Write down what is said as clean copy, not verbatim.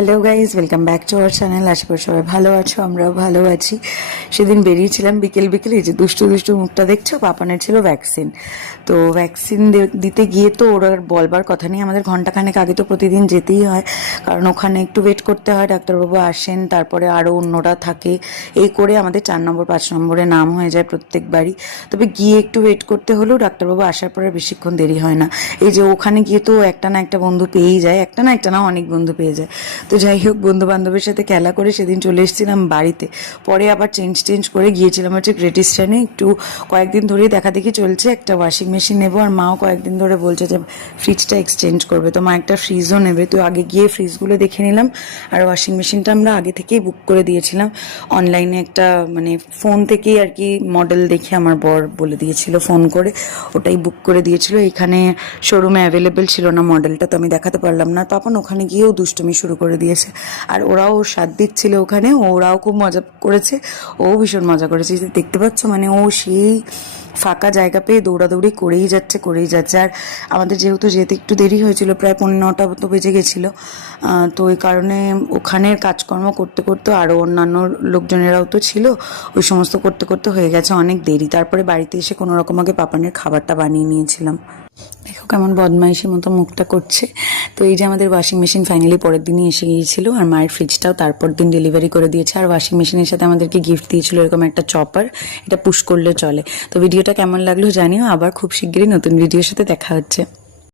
Hello guys, welcome back to our channel. আশা করি সবাই ভালো আছো, আমরাও ভালো আছি। সেদিন বেরিয়েছিলাম বিকেল বিকেলে, যে দুষ্টু দুষ্টু মুখটা দেখছো, পাপানের ছিল ভ্যাকসিন। তো ভ্যাকসিন দিতে গিয়ে তো ওর আর বলবার কথা নেই, আমাদের ঘন্টাখানেক আগে তো প্রতিদিন যেতেই হয়, কারণ ওখানে একটু ওয়েট করতে হয়, ডাক্তারবাবু আসেন, তারপরে আরও অন্যরা থাকে, এই করে আমাদের 4 নম্বর 5 নম্বরে নাম হয়ে যায় প্রত্যেকবারই। তবে গিয়ে একটু ওয়েট করতে হলেও ডাক্তারবাবু আসার পরে বেশিক্ষণ দেরি হয় না। এই যে ওখানে গিয়ে তো একটা না একটা বন্ধু পেয়েই যায়, একটা না অনেক বন্ধু পেয়ে যায়। তো যাই হোক, বন্ধু বান্ধবের সাথে খেলা করে সেদিন চলে এসেছিলাম বাড়িতে। পরে আবার চেঞ্জ করে গিয়েছিলাম হচ্ছে গ্রেট ইস্টার্নে। একটু কয়েকদিন ধরেই দেখা দেখি চলছে, একটা ওয়াশিং মেশিন নেবো, আর মাও কয়েকদিন ধরে বলছে যে ফ্রিজটা এক্সচেঞ্জ করবে, তো মা একটা ফ্রিজও নেবে। তো আগে গিয়ে ফ্রিজগুলো দেখে নিলাম, আর ওয়াশিং মেশিনটা আমরা আগে থেকেই বুক করে দিয়েছিলাম অনলাইনে। একটা মানে ফোন থেকেই আর কি মডেল দেখে আমার বর বলে দিয়েছিল ফোন করে, ওটাই বুক করে দিয়েছিল। এখানে শোরুমে অ্যাভেলেবেল ছিল না মডেলটা, তো আমি দেখাতে পারলাম না। তখন ওখানে গিয়েও দুষ্টুমি শুরু করে দিয়েছে, আর ওরাও সাথ দিচ্ছিল ওখানে, ওরাও খুব মজা করেছে, ও ভীষণ মজা করেছে। দেখতে পাচ্ছ, মানে ও সেই ফাঁকা জায়গা পেয়ে দৌড়াদৌড়ি করেই যাচ্ছে। আর আমাদের যেহেতু যেতে একটু দেরি হয়েছিল, প্রায় 9:15 তো বেজে গেছিলো, তো ওই কারণে ওখানের কাজকর্ম করতে করতে আরও অন্যান্য লোকজনেরাও তো ছিল, ওই সমস্ত করতে করতে হয়ে গেছে অনেক দেরি। তারপরে বাড়িতে এসে কোনো রকম আগে পাপানের খাবারটা বানিয়ে নিয়েছিলাম। দেখো কেমন বদমাইশের মতো মুখটা করছে। তো এই যে আমাদের ওয়াশিং মেশিন ফাইনালি পরের দিনই এসে গিয়েছিল, আর মায়ের ফ্রিজটাও তারপর দিন ডেলিভারি করে দিয়েছে। আর ওয়াশিং মেশিনের সাথে আমাদেরকে গিফট দিয়েছিল এরকম একটা চপার, এটা পুশ করলে চলে। তো ভিডিওটা কেমন লাগলো জানিও, আবার খুব শিগগিরই নতুন ভিডিওর সাথে দেখা হচ্ছে।